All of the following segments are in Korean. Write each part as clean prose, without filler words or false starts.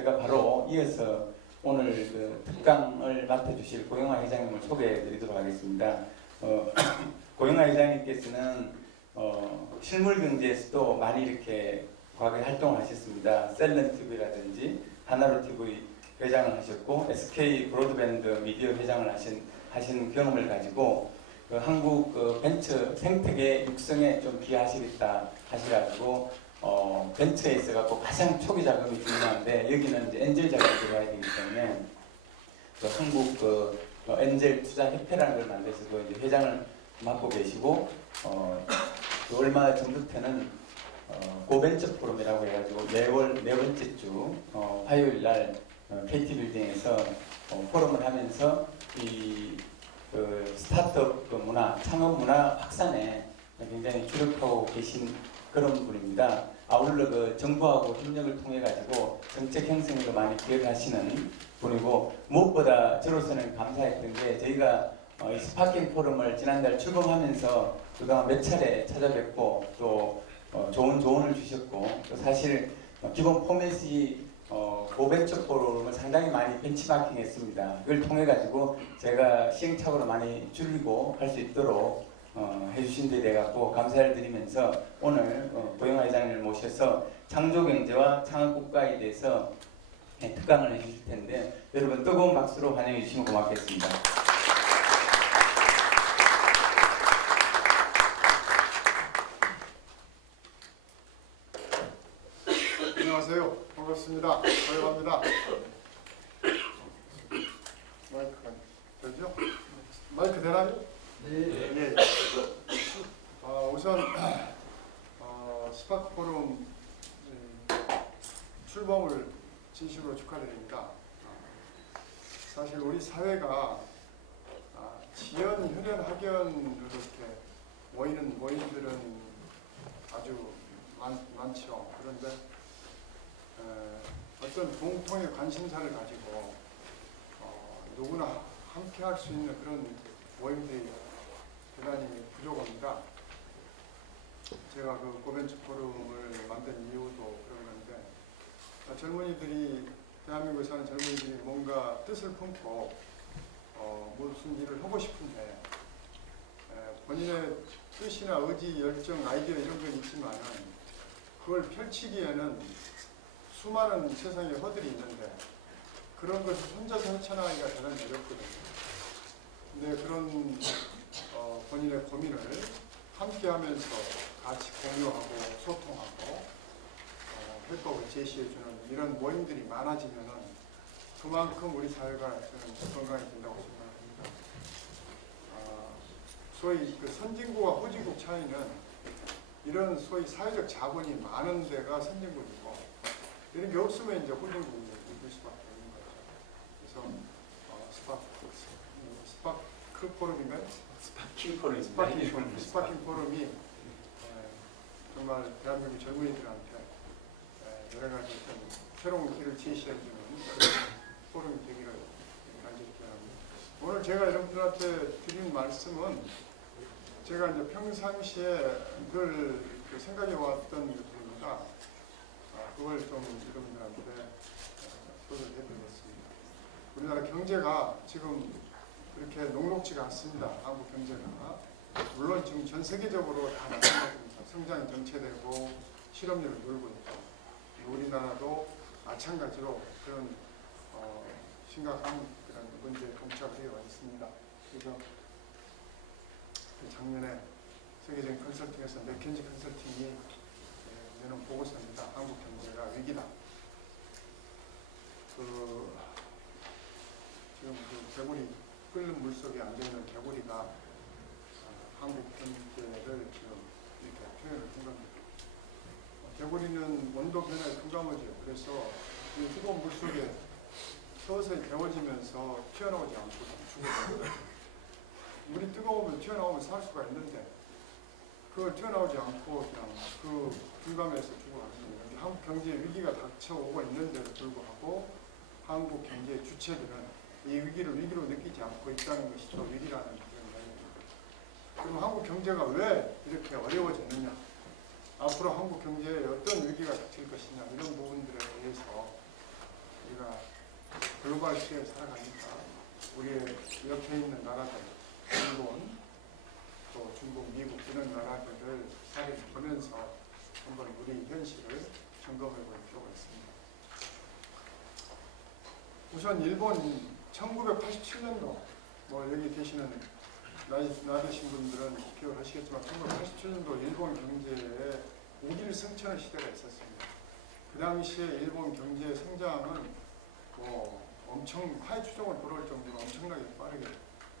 제가 바로 이어서 오늘 그 특강을 맡아주실 고영하 회장님을 소개해 드리도록 하겠습니다. 고영하 회장님께서는 실물 경제에서도 많이 이렇게 과거에 활동을 하셨습니다. 셀런TV라든지 하나로TV 회장을 하셨고 SK 브로드밴드 미디어 회장을 하신 경험을 가지고 한국 벤처 생태계 육성에 좀 기여하시겠다 하셔가지고 벤처에 있어갖고 가장 초기 자금이 중요한데 여기는 이제 엔젤 자금이 들어가야 되기 때문에 한국 엔젤 투자 협회라는 걸 만드셔서 이제 회장을 맡고 계시고 얼마 전부터는 고벤처 포럼이라고 해가지고 매월 네 번째 주 화요일 날 KT 빌딩에서 포럼을 하면서 이 스타트업 문화, 창업 문화 확산에 굉장히 주력하고 계신 그런 분입니다. 아울러 정부하고 협력을 통해 가지고 정책 형성에도 많이 기여를 하시는 분이고, 무엇보다 저로서는 감사했던 게 저희가 이 스파킹 포럼을 지난달 출범하면서 그동안 몇 차례 찾아뵙고 또 좋은 조언을 주셨고, 또 사실 기본 포맷이 고벤처 포럼을 상당히 많이 벤치마킹 했습니다. 그걸 통해 가지고 제가 시행착오를 많이 줄이고 할 수 있도록 해주신 데 대해 갖고 감사를 드리면서 오늘 고영하 회장님을 모셔서 창조경제와 창업국가에 대해서 특강을 해주실 텐데 여러분 뜨거운 박수로 환영해 주시면 고맙겠습니다. 안녕하세요. 반갑습니다. 오래갑니다. 마이크가 되죠? 마이크 되나요? 네. 예. 우선 스파크 포럼 출범을 진심으로 축하드립니다. 사실 우리 사회가 지연, 혈연, 학연으로 이렇게 모이는 모임들은 아주 많죠. 그런데 어떤 공통의 관심사를 가지고 누구나 함께 할 수 있는 그런 모임들이 대단히 부족합니다. 제가 그 고벤처 포럼을 만든 이유도 그런 건데, 젊은이들이, 대한민국에 사는 젊은이들이 뭔가 뜻을 품고 무슨 일을 하고 싶은데 본인의 뜻이나 의지, 열정, 아이디어 이런 건 있지만 그걸 펼치기에는 수많은 세상에 허들이 있는데 그런 것을 혼자서 헤쳐나가기가 대단히 어렵거든요. 근데 그런 본인의 고민을 함께 하면서 같이 공유하고 소통하고 해법을 제시해주는 이런 모임들이 많아지면은 그만큼 우리 사회가 저는 건강해진다고 생각합니다. 소위 그 선진국과 후진국 차이는 이런 소위 사회적 자본이 많은 데가 선진국이고 이런 게 없으면 이제 후진국이 될 수밖에 없는 거죠. 그래서 스파크 포럼인가요? 스파킹 포럼이 정말 대한민국 젊은이들한테 여러 가지 새로운 길을 제시해주는 그런 포럼이 되기를 간절히 기원합니다. 오늘 제가 여러분들한테 드린 말씀은 제가 이제 평상시에 늘 생각해왔던 것들입니다. 그걸 좀 여러분들한테 소개를 해드리겠습니다. 우리나라 경제가 지금 그렇게 녹록지가 않습니다. 한국 경제가. 물론 지금 전 세계적으로 다 마찬가지입니다. 성장이 정체되고 실업률을 늘고 있고, 우리나라도 마찬가지로 그런 심각한 그런 문제에 봉착되어 있습니다. 그래서 작년에 세계적인 컨설팅에서 맥켄지 컨설팅이 내놓은 보고서입니다. 한국 경제가 위기다. 지금 개구리, 끓는 물속에 앉아있는 개구리가 한국 경제를 지금 이렇게 표현을 한 겁니다. 개구리는 온도 변화에 금감하죠. 그래서 이 뜨거운 물속에 서서히 데워지면서 튀어나오지 않고 죽어요. 물이 뜨거우면 튀어나오면 살 수가 있는데 그걸 튀어나오지 않고 그냥 그 불감에서 죽어가는 거예요. 한국 경제에 위기가 닥쳐오고 있는데도 불구하고 한국 경제의 주체들은 이 위기를 위기로 느끼지 않고 있다는 것이 저 위기라는 그런 이야기입니다. 그럼 한국 경제가 왜 이렇게 어려워졌느냐, 앞으로 한국 경제에 어떤 위기가 닥칠 것이냐, 이런 부분들에 대해서 우리가 글로벌 시대에 살아가니까 우리의 옆에 있는 나라들, 일본, 또 중국, 미국 이런 나라들을 사례를 보면서 한번 우리 현실을 점검해 볼 필요가 있습니다. 우선 일본 1987년도 뭐 여기 계시는 나이 드신 분들은 기억을 하시겠지만 1987년도 일본 경제에 우길승천의 시대가 있었습니다. 그 당시에 일본 경제 성장은 뭐 엄청 하위 추종을 불허할 정도로 엄청나게 빠르게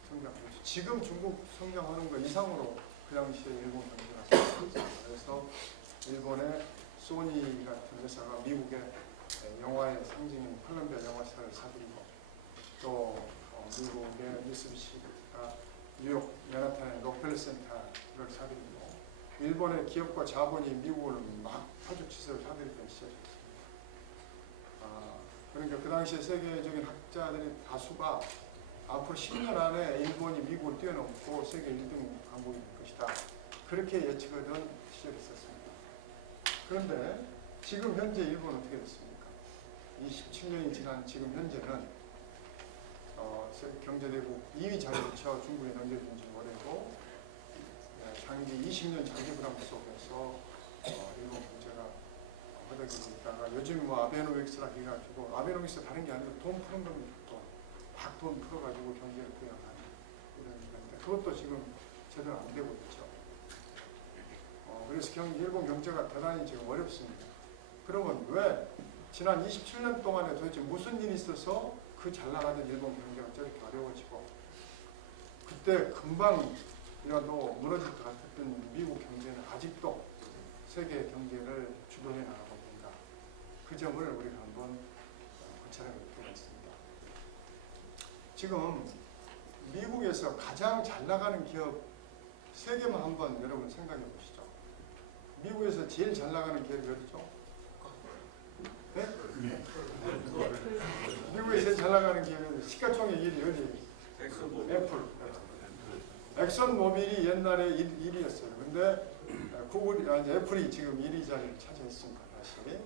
성장했죠. 지금 중국 성장하는 것 이상으로 그 당시에 일본 경제가 성장했습니다. 그래서 일본의 소니 같은 회사가 미국의 영화의 상징인 콜롬비아 영화사를 사들이고 또 미국의 미쓰비시가 뉴욕 맨하탄의 록펠러센터를 사들이고 일본의 기업과 자본이 미국을 막 파죽지세로 사들이기 시작했습니다. 그러니까 그 당시에 세계적인 학자들의 다수가 앞으로 10년 안에 일본이 미국을 뛰어넘고 세계 1등 강국이 될 것이다. 그렇게 예측을 하던 시절이 있었습니다. 그런데 지금 현재 일본은 어떻게 됐습니까? 27년이 지난 지금 현재는 경제대국 2위 자리를 채워 중국에 넘겨준지 못하고 장기 20년 장기 불황 속에서 일본 경제가 허덕이고 있다가 요즘 뭐 아베노믹스라 해가지고 아베노믹스 다른 게 아니고 돈 푸는 겁니다. 막 돈 풀어가지고 경제를 부양하는 이런 건데 그것도 지금 제대로 안 되고 있죠. 그래서 일본 경제가 대단히 지금 어렵습니다. 그러면 왜 지난 27년 동안에 도대체 무슨 일이 있어서 그 잘 나가던 일본 경제가 저렇게 어려워지고 그때 금방이라도 무너질 것 같았던 미국 경제는 아직도 세계 경제를 주도해 나가고 있는가. 그 점을 우리가 한번 관찰해 볼 필요가 있습니다. 지금 미국에서 가장 잘 나가는 기업 3개만 한번 여러분 생각해 보시죠. 미국에서 제일 잘 나가는 기업이 어디죠? 네? 미국에서 제일 잘 나가는 기업은 시가총액 1위 어디? 애플. 엑선 모빌이 옛날에 1위였어요. 근데 애플이 지금 1위 자리를 차지했습니다. 다시.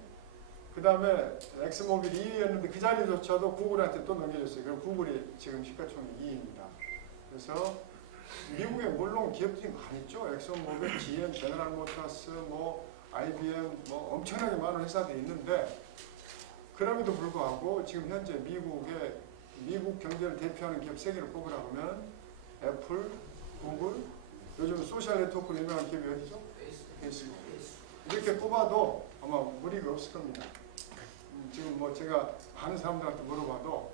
그 다음에 엑스모빌이 2위였는데 그 자리조차도 구글한테 또 넘겨졌어요. 그리고 구글이 지금 시가총액 2위입니다. 그래서 미국에 물론 기업들이 많이 있죠. 엑슨모빌, GM, 제너럴 모터스, 뭐 IBM, 뭐 엄청나게 많은 회사들이 있는데 그럼에도 불구하고 지금 현재 미국 경제를 대표하는 기업 3개를 꼽으라 하면 애플, 구글, 요즘 소셜 네트워크로 유명한 기업이 어디죠? 페이스북. 이렇게 꼽아도 아마 무리가 없을 겁니다. 지금 뭐 제가 아는 사람들한테 물어봐도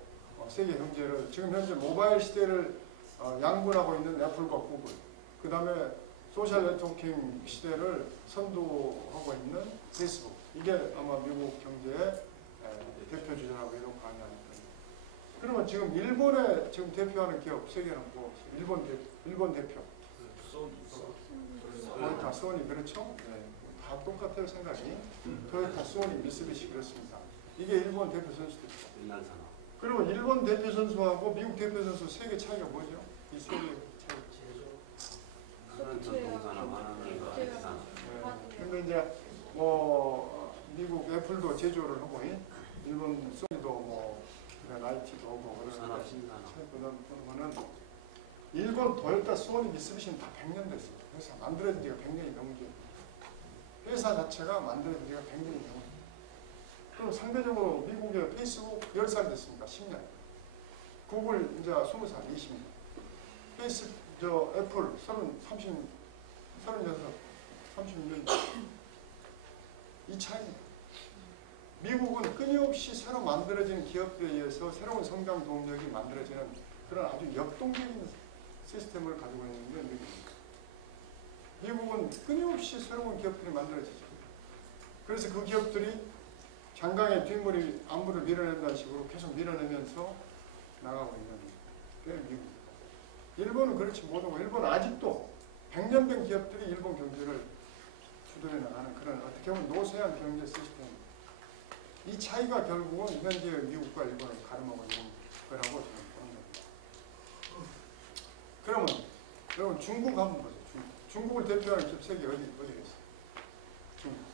세계 경제를 지금 현재 모바일 시대를 양분하고 있는 애플과 구글, 그 다음에 소셜 네트워킹 시대를 선도하고 있는 페이스북, 이게 아마 미국 경제의 대표 주자라고 해도 과언이 아닐 겁니다. 그러면 지금 일본에 지금 대표하는 기업 3개는 뭐 일본 대표 토요타, 소니, 그렇죠? 네. 다 똑같아요 생각이. 토요타, 소니, 미쓰비시 그렇습니다. 이게 일본 대표 선수들이죠. 그러면 일본 대표 선수하고 미국 대표 선수 3개 차이가 뭐죠? 이 3개 차이. 근데 이제 뭐 미국 애플도 제조를 하고 일본 소니도 뭐 라이티도 하고 그러는 일본 토요타, 소니, 미쓰비시는 다 100년 됐어요. 회사 만들어진 지가 100년이 넘게. 회사 자체가 만들어진 지가 100년이 넘게. 그럼 상대적으로 미국의 페이스북 10살 됐습니다. 10년. 구글 이제 20살, 20년. 애플 36, 30년. 이 차이입니다. 미국은 끊임없이 새로 만들어지는 기업들에 의해서 새로운 성장 동력이 만들어지는 그런 아주 역동적인 시스템을 가지고 있는 게 미국입니다. 미국은 끊임없이 새로운 기업들이 만들어지죠. 그래서 그 기업들이 장강의 뒷물이 안무를 밀어낸다는 식으로 계속 밀어내면서 나가고 있는 게 미국입니다. 일본은 그렇지 못하고 일본은 아직도 100년 된 기업들이 일본 경제를 주도해 나가는 그런 어떻게 보면 노쇠한 경제 시스템입니다. 이 차이가 결국은 현재 미국과 일본을 가름하고 있는 거라고 저는 보는 겁니다. 그러면 여러분 중국 한번 보세요. 중국을 대표하는 기업 3개 어디겠어요? 중국.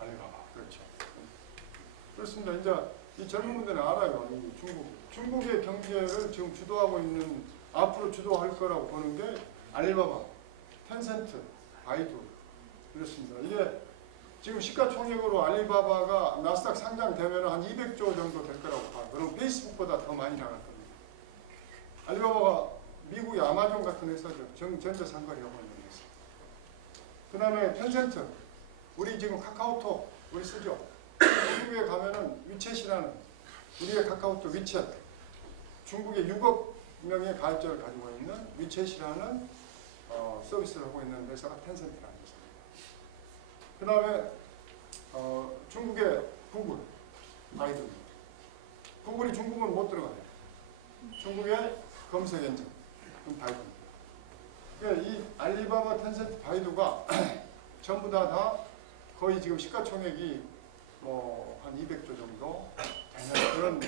알리바바. 그렇죠. 그렇습니다. 이제 이 젊은 분들은 알아요. 이 중국의 경제를 지금 주도하고 있는, 앞으로 주도할 거라고 보는 게 알리바바, 텐센트, 바이두 이렇습니다. 이게 지금 시가총액으로 알리바바가 나스닥 상장되면 한 200조 정도 될 거라고 봐요. 그럼 페이스북보다 더 많이 나갈 겁니다. 알리바바가 미국의 아마존 같은 회사죠. 전자상거래하고 있는 회사. 그 다음에 텐센트, 우리 지금 카카오톡 우리 쓰죠. 중국에 가면은 위챗이라는, 우리의 카카오톡 위챗, 중국의 6억 명의 가입자를 가지고 있는 위챗이라는 서비스를 하고 있는 회사가 텐센트라는 회사입니다. 그 다음에 중국의 구글, 바이두. 구글이 중국은 못 들어가요. 중국의 검색 엔진, 바이두입니다. 그러니까 이 알리바바, 텐센트, 바이두가 전부 다 거의 지금 시가총액이 한 200조 정도 되는 그런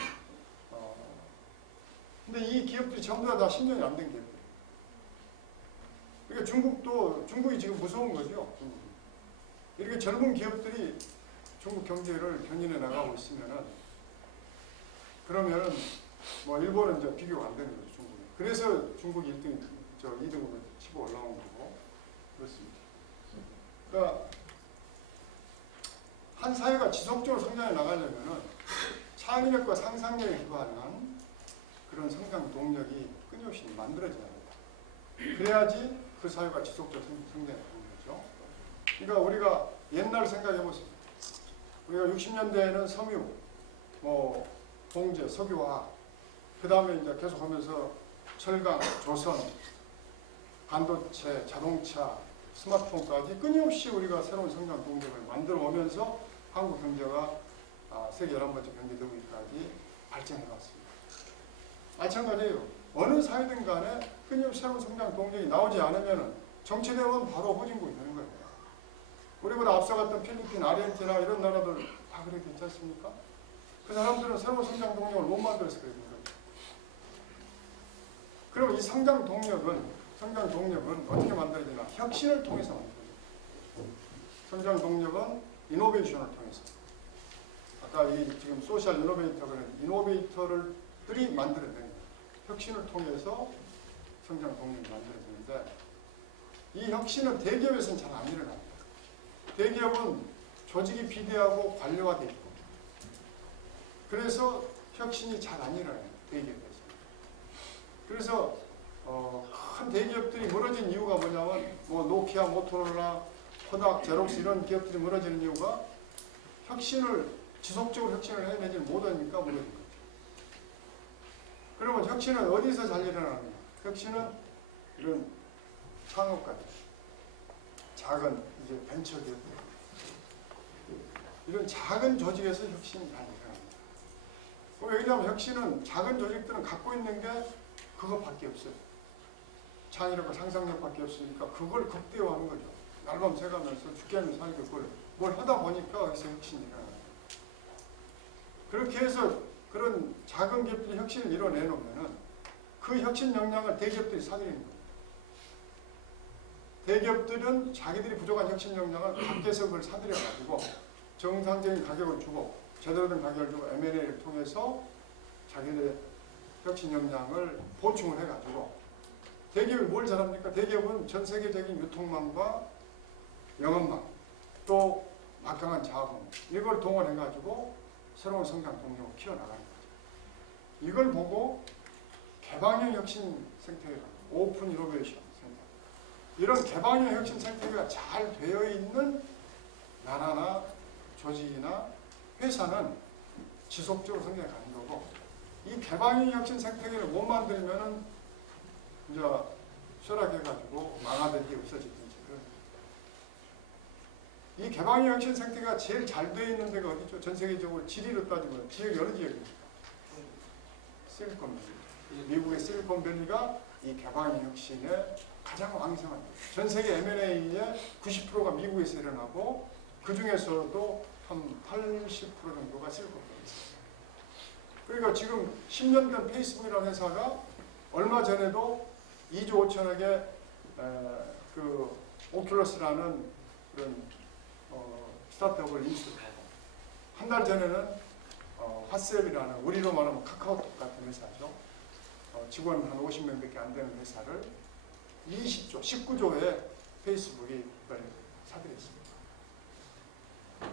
근데 이 기업들이 전부 다 10년이 안 된 기업들이에요. 그러니까 중국이 지금 무서운 거죠. 중국이. 이렇게 젊은 기업들이 중국 경제를 견인해 나가고 있으면은, 그러면은 일본은 이제 비교가 안 되는 거죠, 중국이. 그래서 중국이 2등으로 치고 올라온 거고 그렇습니다. 그러니까 한 사회가 지속적으로 성장해 나가려면은 창의력과 상상력에 기반한 그런 성장 동력이 끊임없이 만들어져야 합니다. 그래야지 그 사회가 지속적으로 성장해 나가는 거죠. 그러니까 우리가 옛날 생각해 보세요. 우리가 60년대에는 섬유, 봉제, 석유화학, 그 다음에 이제 계속하면서 철강, 조선, 반도체, 자동차, 스마트폰까지 끊임없이 우리가 새로운 성장 동력을 만들어 오면서 한국 경제가 세계 11번째 경제 되기까지 발전해 왔습니다. 마찬가지예요. 어느 사회든 간에 끊임없이 새로운 성장 동력이 나오지 않으면 정체되면 바로 후진국이 되는 거예요. 우리보다 앞서갔던 필리핀, 아르헨티나 이런 나라들 다 그렇게 있지 않습니까? 그 사람들은 새로운 성장 동력을 못 만들어서 그래. 그럼 이 성장 동력은 어떻게 만들어지나? 혁신을 통해서 만들어져요. 성장 동력은 이노베이션을 통해서. 아까 지금 소셜 이노베이터는 이노베이터들이 만들어낸 거예요. 혁신을 통해서 성장 동력이 만들어지는데, 이 혁신은 대기업에서는 잘 안 일어납니다. 대기업은 조직이 비대하고 관료화돼 있고, 그래서 혁신이 잘 안 일어나요, 대기업에서. 그래서 큰 대기업들이 무너진 이유가 뭐냐면, 노키아, 모토로라, 코닥, 제록스 이런 기업들이 무너지는 이유가 지속적으로 혁신을 해내지 못하니까 무너진 거죠. 그러면 혁신은 어디서 잘 일어나느냐? 혁신은 이런 창업가들, 작은 이제 벤처 기업들, 이런 작은 조직에서 혁신이 잘 일어납니다. 왜냐하면 혁신은 작은 조직들은 갖고 있는 게 그것밖에 없어요. 창의력과 상상력밖에 없으니까 그걸 극대화하는 거죠. 날밤 새가면서 죽겠는 살고 그걸 뭘 하다 보니까 여기서 혁신이 일어나요. 그렇게 해서 그런 작은 기업들이 혁신을 이뤄내놓으면은 그 혁신 역량을 대기업들이 사들이는 거예요. 대기업들은 자기들이 부족한 혁신 역량을 밖에서 그걸 사들여가지고 정상적인 가격을 주고 제대로 된 가격을 주고 M&A를 통해서 자기들의 혁신 역량을 보충을 해가지고, 대기업이 뭘 잘합니까? 대기업은 전 세계적인 유통망과 영업망, 또 막강한 자본, 이걸 동원해가지고 새로운 성장 동력을 키워나가는 거죠. 이걸 보고 개방형 혁신 생태계가, 오픈 이노베이션 생태계, 이런 개방형 혁신 생태계가 잘 되어 있는 나라나 조직이나 회사는 지속적으로 성장해 가는 거고, 이 개방형 혁신 생태계를 못 만들면은 이제 쇠락해가지고 망하든지 없어지든지 그런. 이 개방형 혁신 생태계가 제일 잘 되어 있는 데가 어디죠? 전 세계적으로 지리로 따지면 지역이 어느 지역입니까? 실리콘밸리. 미국의 실리콘밸리가 이 개방형 혁신에 가장 왕성한. 전 세계 M&A의 90%가 미국에서 일어나고 그 중에서도 한 80% 정도가 실리콘밸리입니다. 그러니까 지금 10년간 페이스북이라는 회사가 얼마 전에도 2조 5천억의 그 오큘러스라는 그런 스타트업을 인수하고, 한 달 전에는 왓츠앱이라는 우리로 말하면 카카오톡 같은 회사죠. 직원 한 50명밖에 안 되는 회사를 20조, 19조의 페이스북이 이걸 사들였습니다.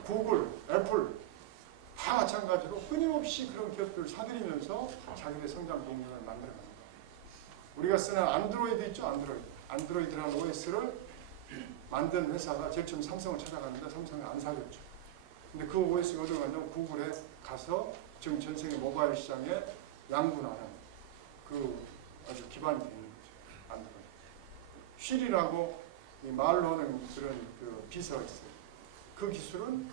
구글, 애플 다 마찬가지로 끊임없이 그런 기업들을 사들이면서 자기네 성장 동력을 만들어가는 거예요. 우리가 쓰는 안드로이드 있죠? 안드로이드라는 OS를 만든 회사가 제일 처음 삼성을 찾아갔는데 삼성이 안 사줬죠. 근데 그 OS가 어디로 갔냐면 구글에 가서 지금 전 세계 모바일 시장에 양분하는 그 아주 기반이 되는 거죠. 안드로이드. 쉔이라고 이 말로 하는 그런 그 비서가 있어요. 그 기술은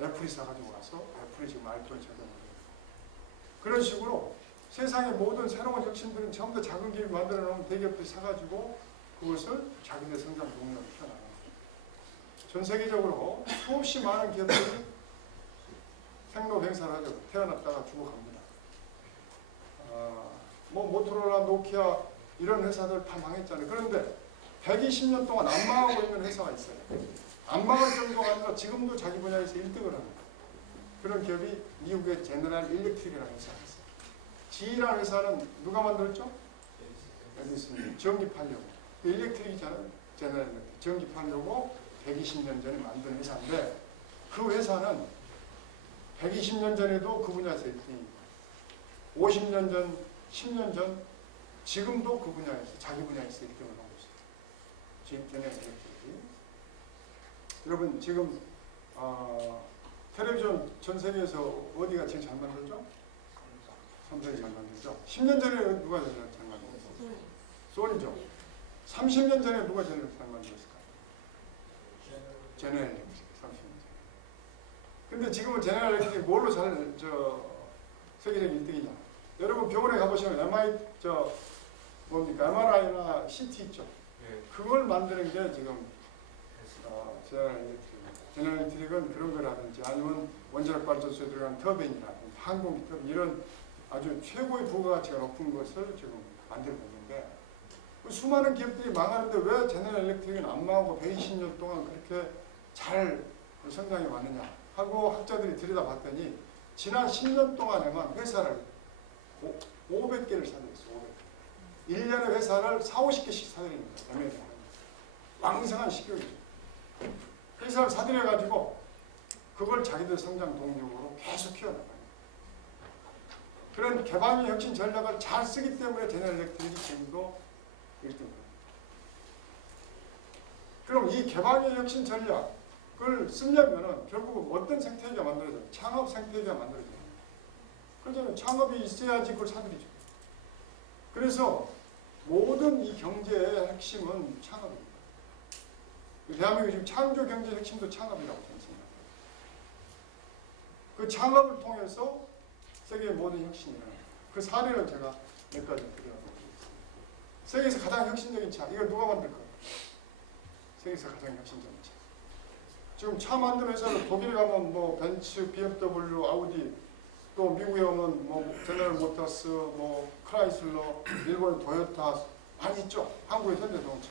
애플이 사가지고 와서 애플이 지금 아이폰에 적용을 해요. 그런 식으로 세상의 모든 새로운 혁신들은 전부 다 작은 기업이 만들어 놓은 대기업들이 사가지고 그것을 자기네 성장 동력을 펴나가는 거죠. 전 세계적으로 수없이 많은 기업들이 생로병사를 하죠. 태어났다가 죽어갑니다. 뭐 모토로라, 노키아 이런 회사들 다 망했잖아요. 그런데 120년 동안 안 망하고 있는 회사가 있어요. 안 망할 정도가 아니라 지금도 자기 분야에서 1등을 하는 그런 기업이 미국의 제너럴 일렉트릭이라는 회사가 있어요. GE라는 회사는 누가 만들었죠? 에디슨. 전기판려고. 일렉트릭이잖아요. 제너럴 일렉트릭. 전기판려고 120년 전에 만든 회사인데 그 회사는 120년 전에도 그 분야에서 1등이고 50년 전, 10년 전 지금도 그 분야에서 자기 분야에서 1등을 하고 있어요. 제너럴 일렉트릭. 여러분 지금 텔레비전 전 세계에서 어디가 제일 잘 만들죠? 삼성이 잘 만들죠. 10년 전에 누가 제일 잘 만들었어요? 소니죠. 30년 전에 누가 제일 잘 만들었을까요? 제너럴 일렉트릭. 30년 전에. 근데 지금은 제너럴 일렉트릭 뭘로 세계적 1등이냐? 여러분 병원에 가보시면 MRI나 CT 있죠? 그걸 만드는 게 지금 제너럴 일렉트릭은 그런 거라든지 아니면 원자력 발전소에 들어간 터빈이라든지 항공기 터빈 이런 아주 최고의 부가가치가 높은 것을 지금 만들고 있는데 수많은 기업들이 망하는데 왜 제너럴 일렉트릭은 안 망하고 120년 동안 그렇게 잘 성장해 왔느냐 하고 학자들이 들여다봤더니 지난 10년 동안에만 회사를 500개를 사들였어요. 1년에 회사를 40-50개씩 사들이는 거예요. 왕성한 시격이죠. 회사를 사들여가지고 그걸 자기들 성장 동력으로 계속 키워나가는 거예요. 그런 개방의 혁신 전략을 잘 쓰기 때문에 제너럴 일렉트릭이 지금도 1등입니다. 그럼 이 개방의 혁신 전략을 쓰려면 결국 어떤 생태계가 만들어져요? 창업 생태계가 만들어져요. 그렇잖아요. 창업이 있어야지 그걸 사들이죠. 그래서 모든 이 경제의 핵심은 창업입니다. 대한민국 지금 창조 경제 핵심도 창업이라고 저는 생각합니다. 그 창업을 통해서 세계의 모든 혁신이 일어나요. 그 사례를 제가 몇 가지 드려보겠습니다. 세계에서 가장 혁신적인 차, 이거 누가 만들까요? 세계에서 가장 혁신적인 차. 지금 차 만드는 회사는 독일 가면 뭐 벤츠, BMW, 아우디, 또 미국에 오면 뭐 제너럴 모터스, 뭐 크라이슬러, 일본의 토요타 많이 있죠. 한국의 현대자동차.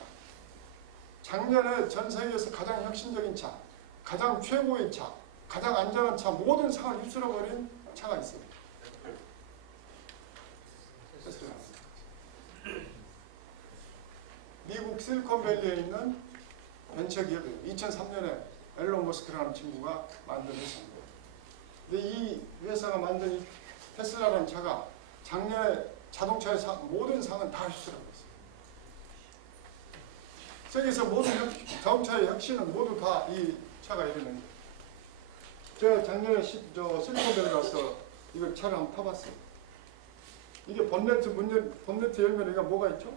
작년에 전 세계에서 가장 혁신적인 차, 가장 최고의 차, 가장 안전한 차, 모든 상을 휩쓸어버린 차가 있습니다. 미국 실리콘밸리에 있는 벤처기업이에요. 2003년에 앨런 머스크라는 친구가 만든 회사입니다. 근데 이 회사가 만든 이 테슬라라는 차가 작년에 자동차의 모든 상은 다 휩쓸어버렸어요. 세계에서 모든 자동차의 혁신은 모두 다 이 차가 이루는 거예요. 제가 작년에 실리콘밸리 가서 이거 차를 한번 타봤어요. 이게 본네트 열면 여기가 뭐가 있죠?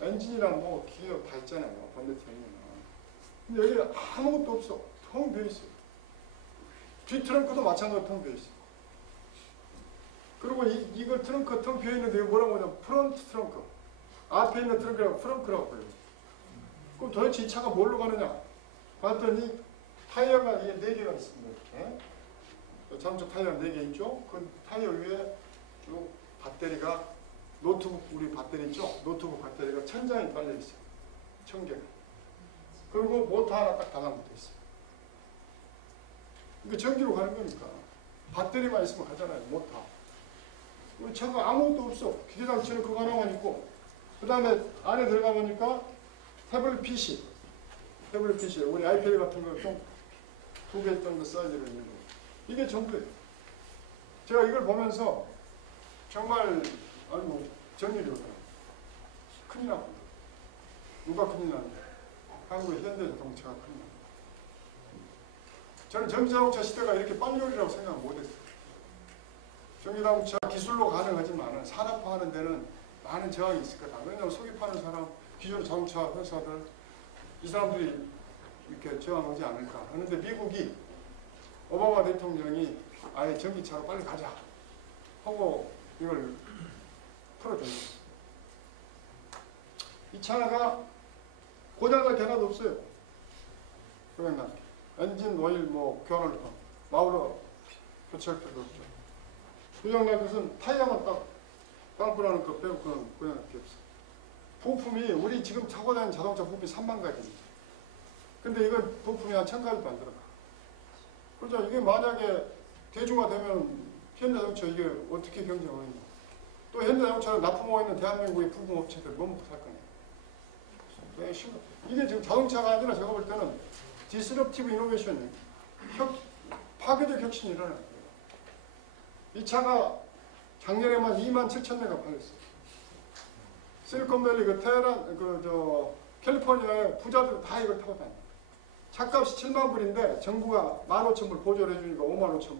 엔진이랑 뭐 기어 다 있잖아요. 본네트 열면. 근데 여기 아무것도 없어. 텅 비어있어요. 뒤 트렁크도 마찬가지로 텅 비어있어요. 그리고 이걸 트렁크 텅 비어있는데 이거 뭐라고 하냐면 프론트 트렁크. 앞에 있는 트렁크라고 프렁크라고 불러요. 그럼 도대체 이 차가 뭘로 가느냐? 봤더니 타이어가 이게 4개가 있습니다. 이렇게. 자동차 타이어가 4개 있죠? 그 타이어 위에 쭉 배터리가 노트북 우리 배터리 있죠? 노트북 배터리가 천장에 깔려 있어요. 1000개가. 그리고 모터 하나 딱 달라붙어 있어요. 그러니까 전기로 가는 거니까. 배터리만 있으면 가잖아요. 모터. 차가 아무것도 없어. 기계장치는 그거 하나만 있고, 그 다음에 안에 들어가 보니까 태블릿 PC, 우리 아이패드 같은 거 좀 2배 정도 사이즈로 있는 거. 이게 전부예요. 제가 이걸 보면서 정말 아이고 전일이거든요. 큰일 났고. 누가 큰일 났는데? 한국의 현대자동차가 큰일 났고. 저는 전기자동차 시대가 이렇게 빨리 오리라고 생각 못했어요. 전기자동차 기술로 가능하지만 산업화하는 데는 많은 저항이 있을 거다. 왜냐하면 소비파는 사람, 기존 자동차 회사들, 이 사람들이 이렇게 저항하지 않을까. 그런데 미국이 오바마 대통령이 아예 전기차로 빨리 가자 하고 이걸 풀어줬어요. 이 차가 고장날 게 하나도 없어요. 그러면 엔진 오일 뭐 교환할 거, 마우러 교체할 필요도 없죠. 고장날 것은 타이어만 딱 빵꾸나는 거 빼고 그건 고장날 게 없어. 부품이 우리 지금 타고 다니는 자동차 부품이 3만 가지입니다. 근데 이건 부품이 한 1000가지도 안 들어가. 그렇죠. 이게 만약에 대중화되면 현대자동차 이게 어떻게 경쟁하겠냐. 또 현대자동차를 납품하고 있는 대한민국의 부품업체들 뭐 먹고 살 거냐. 이게 지금 자동차가 아니라 제가 볼 때는 디스럽티브 이노베이션, 파괴적 혁신이 일어나는 거예요. 이 차가 작년에만 27,000대가 팔렸어요. 실리콘밸리 캘리포니아의 부자들 다 이걸 타고 다녀요. 차값이 7만 불인데 정부가 15,000불 보조를 해주니까 55,000불.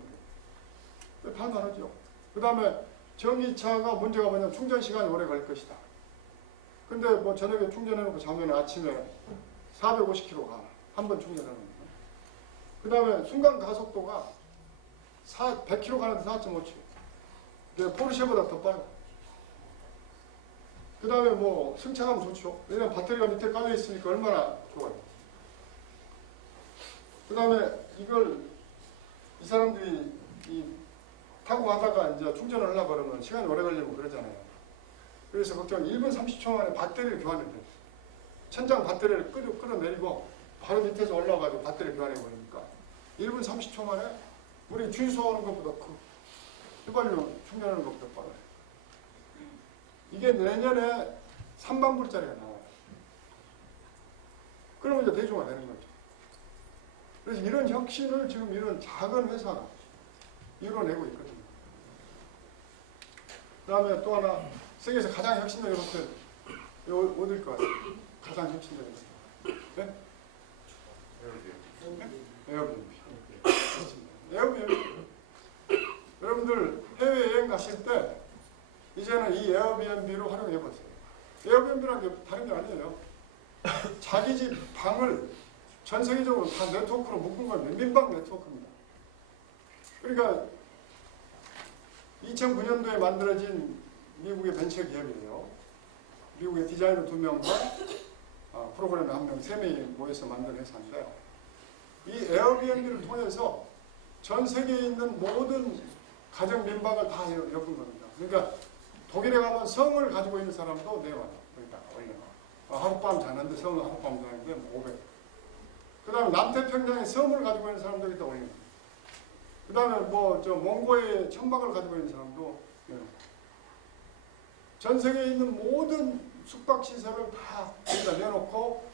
판단하죠. 그 다음에 전기차가 문제가 뭐냐면 충전 시간이 오래 걸 것이다. 근데 뭐 저녁에 충전해놓고 자면 아침에 450km 가. 한 번 충전하는 거예요. 그 다음에 순간 가속도가 100km 가는데 4.5초. 포르쉐보다 더 빨라. 그 다음에 뭐 승차감 좋죠. 왜냐면 배터리가 밑에 깔려 있으니까 얼마나 좋아요. 그 다음에 이걸 이 사람들이 타고 가다가 이제 충전을 하려고 그러면 시간이 오래 걸리면 그러잖아요. 그래서 걱정 1분 30초 만에 배터리를 교환을 해요. 천장 배터리를 끌어내리고 바로 밑에서 올라가가지고 배터리 교환해버리니까 1분 30초 만에 우리 주유소 오는 것보다 휘발유 충전하는 것보다 빨라요. 이게 내년에 3만 불짜리가 나와요. 그러면 이제 대중화되는 거죠. 그래서 이런 혁신을 지금 이런 작은 회사가 이뤄내고 있거든요. 그 다음에 또 하나 세계에서 가장 혁신적인 호텔 어딜 것 같아요? 가장 혁신적인 호텔. 네? 에어비앤비. 에어비앤비. 여러분들 해외여행 가실 때 이제는 이 에어비앤비로 활용해 보세요. 에어비앤비라는 게 다른 게 아니에요. 자기 집 방을 전 세계적으로 다 네트워크로 묶은 겁니다. 민방 네트워크입니다. 그러니까 2009년도에 만들어진 미국의 벤처 기업이에요. 미국의 디자이너 2명과 프로그래머 1명, 3명이 모여서 만든 회사인데 이 에어비앤비를 통해서 전 세계에 있는 모든 가정 민박을 다 엮은 겁니다. 그러니까 독일에 가면 성을 가지고 있는 사람도 내와요. 그러니까 올려. 하룻밤 자는데 성을 하룻밤 자는데 500. 그 다음에 남태평양에 섬을 가지고 있는 사람도 여기다 올려요. 그 다음에 몽고의 천막을 가지고 있는 사람도 전 세계에 있는 모든 숙박시설을 다 여기다 내놓고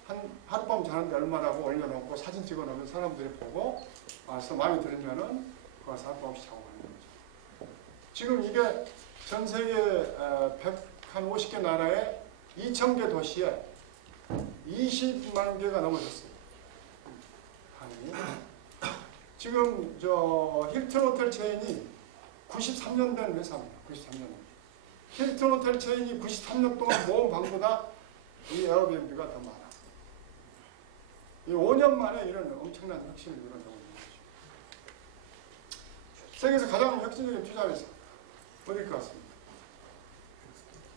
하룻밤 자는데 얼마라고 올려놓고 사진 찍어놓으면 사람들이 보고 와서 마음에 들면은 와서 하룻밤씩 자고 가는 거죠. 지금 이게 전 세계 150개 나라에 2,000개 도시에 20만 개가 넘어졌어요. 지금 힐튼 호텔 체인이 93년 된 회사입니다. 93년. 힐튼 호텔 체인이 93년 동안 모은 방보다 이 에어비앤비가 더 많아. 이 5년 만에 이런 엄청난 혁신을 이룬다고 하는 거죠. 세계에서 가장 혁신적인 투자 회사 어딜 것 같습니다.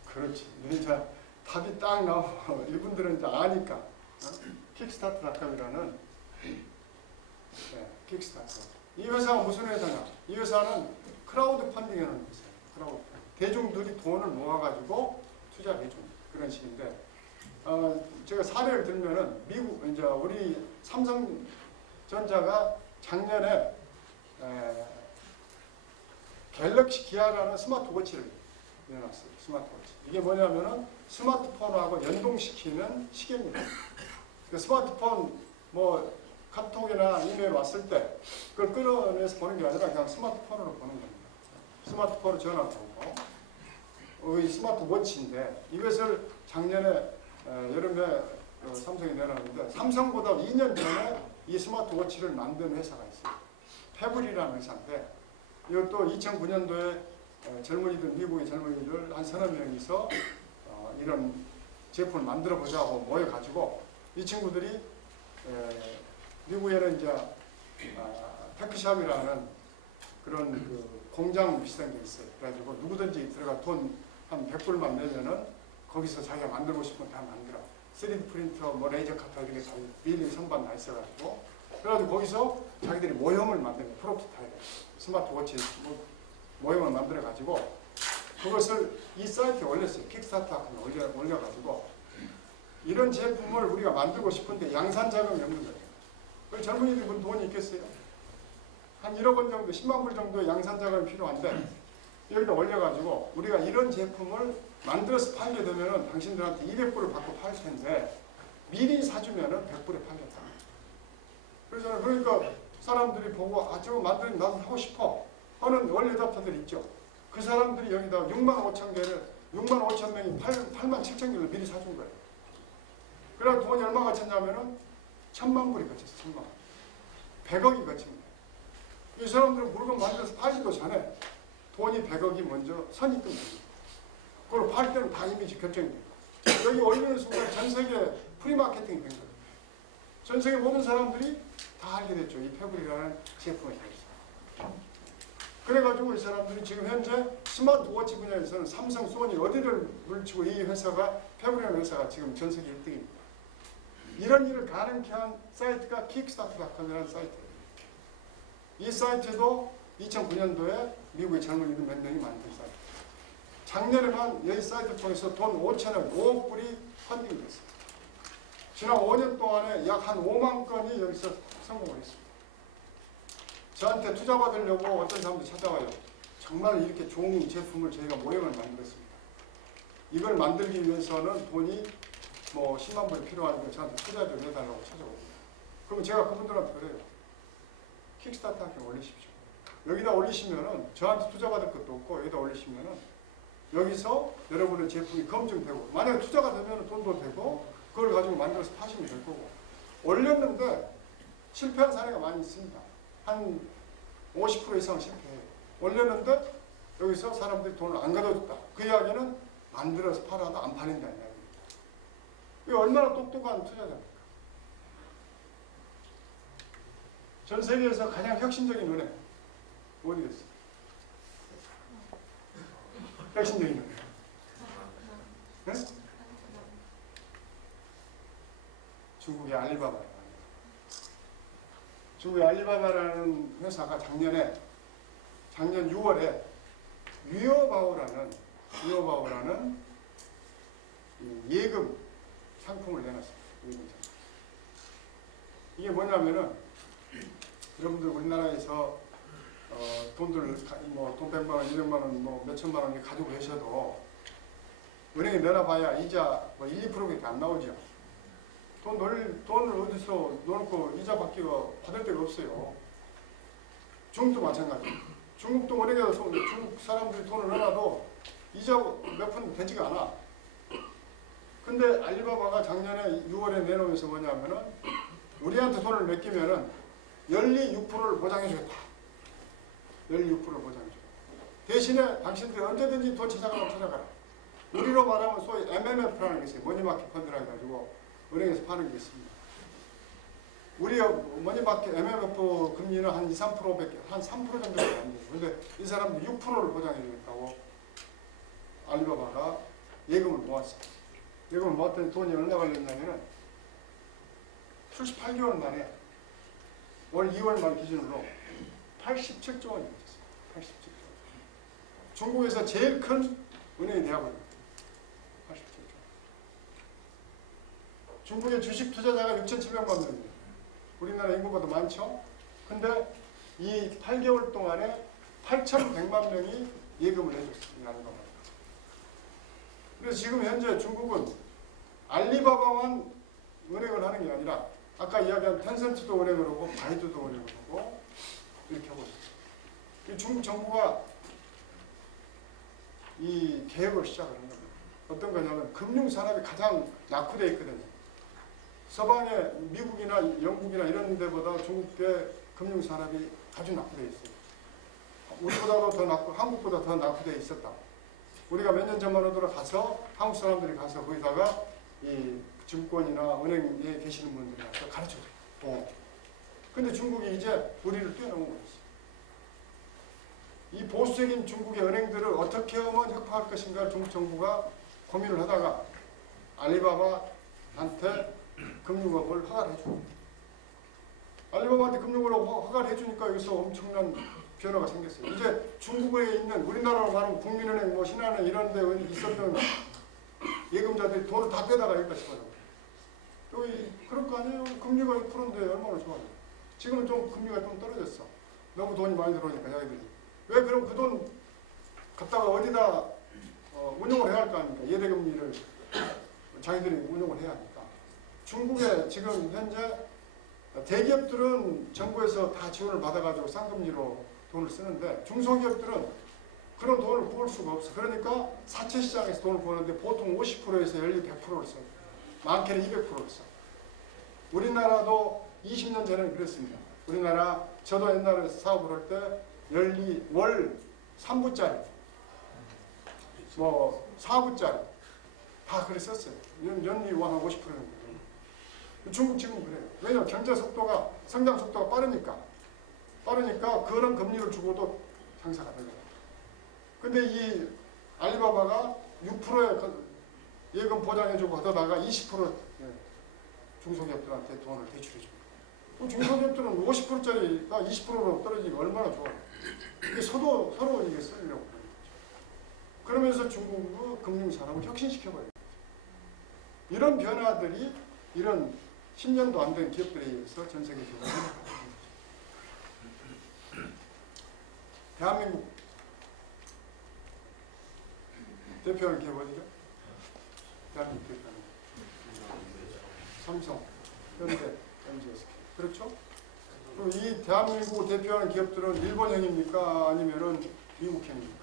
그렇지. 이제 답이 딱 나오고 이분들은 이제 아니까. 킥스타트닷컴이라는 킥스타트. 이 회사가 무슨 회사냐? 이 회사는 크라우드 펀딩이라는 회사예요. 크라우드. 대중들이 돈을 모아가지고 투자를 해줍니다. 그런 식인데, 제가 사례를 들면은 미국 이제 우리 삼성전자가 작년에 갤럭시 기아라는 스마트워치를 내놨어요. 스마트워치. 이게 뭐냐면은 스마트폰하고 연동시키는 시계입니다. 그 스마트폰 뭐 카톡이나 이메일 왔을 때 그걸 끌어내서 보는 게 아니라 그냥 스마트폰으로 보는 겁니다. 스마트폰으로 전화가 오고 이 스마트워치인데 이것을 작년에 여름에 삼성이 내놨는데 삼성보다 2년 전에 이 스마트워치를 만든 회사가 있어요. 페블이라는 회사인데 이것도 2009년도에 젊은이들, 미국의 젊은이들 한 30명이서 이런 제품을 만들어 보자고 모여가지고 이 친구들이 미국에는 이제 테크샵이라는 그런 그 공장 비슷한 게 있어요. 그래가지고 누구든지 들어가 돈 한 100불만 내면은 거기서 자기가 만들고 싶은 거 다 만들어. 3D 프린터, 뭐 레이저 카터 이렇게 다 밀링 선반 다 있어가지고 그래가지고 거기서 자기들이 모형을 만드는 프로토타입, 스마트워치 모형을 만들어가지고 그것을 이 사이트에 올렸어요. 킥스타터 같은 거 올려가지고 이런 제품을 우리가 만들고 싶은데 양산 자금이 없는 거예요. 그 젊은이들은 돈이 있겠어요? 한 1억 원 정도, 10만 불 정도 양산 자금이 필요한데 여기다 올려가지고 우리가 이런 제품을 만들어서 팔게 되면은 당신들한테 200불을 받고 팔 텐데 미리 사주면은 100불에 팔겠다. 그러니까 사람들이 보고 저거 만들면 나도 하고 싶어 하는 원래답터들 있죠. 그 사람들이 여기다 6만 5천 개를 6만 5천 명이 8만 7천 개를 미리 사준 거예요. 그래서 돈이 얼마가 쳤냐면은 1000만 불이 거쳤어. 1000만. 100억이 거칩니다. 이 사람들은 물건 만들어서 팔지도 전에 돈이 100억이 먼저 선입금이 됩니다. 그걸 팔 때는 다 이미지 결정이 됩니다. 여기 올리는 순간 전 세계 프리마케팅이 된 거예요. 전 세계 모든 사람들이 다 알게 됐죠. 이 페블이라는 제품에 대해서. 그래가지고 이 사람들이 지금 현재 스마트워치 분야에서는 삼성, 소니 어디를 물치고 이 회사가 페블이라는 회사가 지금 전 세계 1등입니다. 이런 일을 가능케 한 사이트가 킥스타트닷컴이라는 사이트예요. 이 사이트도 2009년도에 미국의 젊은이들 몇 명이 만든 사이트. 작년에만 여기 사이트 통해서 돈 5천억, 5억 불이 펀딩이 됐어요. 지난 5년 동안에 약 한 5만 건이 여기서 성공을 했습니다. 저한테 투자 받으려고 어떤 사람들이 찾아와요. 정말 이렇게 좋은 제품을 저희가 모형을 만들었습니다. 이걸 만들기 위해서는 돈이 뭐 10만 불이 필요하니까 저한테 투자 좀 해달라고 찾아옵니다. 그럼 제가 그분들한테 그래요. 킥스타트 한개 올리십시오. 여기다 올리시면은 저한테 투자 받을 것도 없고 여기다 올리시면은 여기서 여러분의 제품이 검증되고 만약에 투자가 되면 돈도 되고 그걸 가지고 만들어서 파시면 될 거고 올렸는데 실패한 사례가 많이 있습니다. 한 50% 이상 실패해요. 올렸는데 여기서 사람들이 돈을 안 가져줬다. 그 이야기는 만들어서 팔아도 안 팔린다는 이야기입니다. 이게 얼마나 똑똑한 투자자입니까? 전 세계에서 가장 혁신적인 은행 어디겠어요? 혁신적인 은행. 네? 중국의 알리바바라는 중국의 알리바바라는 회사가 작년 6월에 위어바오라는 예금 상품을 내놨습니다. 예금 상품. 이게 뭐냐면은 여러분들 우리나라에서 돈을 돈 100만 원, 200만 원, 뭐 몇천만 원 가지고 계셔도 은행에 내놔봐야 이자 뭐 1, 2%밖에 안 나오죠. 돈을 어디서 넣어놓고 이자 받을 데가 없어요. 중국도 마찬가지. 중국도 은행에서 중국 사람들이 돈을 넣어놔도 이자 몇 푼 되지가 않아. 근데 알리바바가 작년에 6월에 내놓으면서 뭐냐면은 우리한테 돈을 맡기면은 연리 6%를 보장해주겠다. 연리 6%를 보장해주겠다. 대신에 당신들이 언제든지 돈 찾아가면 찾아가라. 우리로 말하면 소위 MMF라는 게 있어요. 머니마켓 펀드라 해가지고 은행에서 파는 게 있습니다. 우리 머니마켓 MMF 금리는 한 2, 3%밖에, 한 3% 정도밖에 안 돼요. 근데 이 사람들 6%를 보장해주겠다고 알리바바가 예금을 모았어요. 예금을 모았더니 돈이 얼마 걸렸냐면은 78개월 만에 올 2월 말 기준으로 87조 원이 됐어요. 87조 원. 중국에서 제일 큰 은행이 되어버립니다. 87조 원. 중국의 주식 투자자가 6,700만 명입니다. 우리나라 인구보다 많죠? 근데 이 8개월 동안에 8,100만 명이 예금을 해줬습니다. 알리바바. 그래서 지금 현재 중국은 알리바바만 은행을 하는 게 아니라 아까 이야기한 텐센트도 은행을 하고 바이두도 은행을 하고 이렇게 하고 있어요. 중국 정부가 이 개혁을 시작을 한 겁니다. 어떤 거냐면 금융산업이 가장 낙후되어 있거든요. 서방의 미국이나 영국이나 이런 데보다 중국의 금융산업이 아주 낙후되어 있어요. 우리보다도 더 낙후, 한국보다 더 낙후되어 있었다. 우리가 몇 년 전만 하더라도 가서 한국 사람들이 가서 거기다가 이 증권이나 은행에 계시는 분들이 가서 가르쳐줘요. 근데 중국이 이제 우리를 뛰어넘은 거였어요. 이 보수적인 중국의 은행들을 어떻게 하면 혁파할 것인가 중국 정부가 고민을 하다가 알리바바한테 금융업을 허가를 해줍니다. 알리바바한테 금융업을 허가를 해주니까 여기서 엄청난 변화가 생겼어요. 이제 중국에 있는 우리나라로 말하면 국민은행, 뭐 신한은행 이런 데 있었던 예금자들이 돈을 다 빼다가 여기까지 집어넣어요. 여기 그럴 거 아니에요? 금리가 6%인데 얼마나 좋아요. 지금은 좀 금리가 좀 떨어졌어. 너무 돈이 많이 들어오니까 자기들이. 왜 그럼 그 돈 갖다가 어디다 운용을 해야 할 거 아닙니까? 예대금리를 자기들이 운용을 해야 하니까. 중국에 지금 현재 대기업들은 정부에서 다 지원을 받아가지고 쌍금리로 돈을 쓰는데 중소기업들은 그런 돈을 구할 수가 없어. 그러니까 사채시장에서 돈을 구하는데 보통 50%에서 연리 100%를 써요. 많게는 200%를 써. 우리나라도 20년 전에는 그랬습니다. 우리나라 저도 옛날에 사업을 할 때 연리 월 3부짜리 뭐 4부짜리 다 그랬었어요. 연리 한 50% 정도. 중국 지금 그래요. 왜냐하면 경제 속도가 성장 속도가 빠르니까 그런 금리를 주고도 장사가 되거든요. 근데 이 알리바바가 6%의 예금 보장해주고 하다가 20% 중소기업들한테 돈을 대출해줍니다. 그럼 중소기업들은 50%짜리가 20%로 떨어지니까 얼마나 좋아요. 이게 서로 이게 쓰려고 그러는 거죠. 그러면서 중국의 금융산업을 혁신시켜버려요. 이런 변화들이 이런 10년도 안 된 기업들에 의해서 전 세계적으로 대한민국 대표하는 기업 어디죠? 대한민국 대표하는 삼성, 현대, MGSK. 그렇죠? 그럼 이 대한민국을 대표하는 기업들은 일본형입니까? 아니면은 미국형입니까?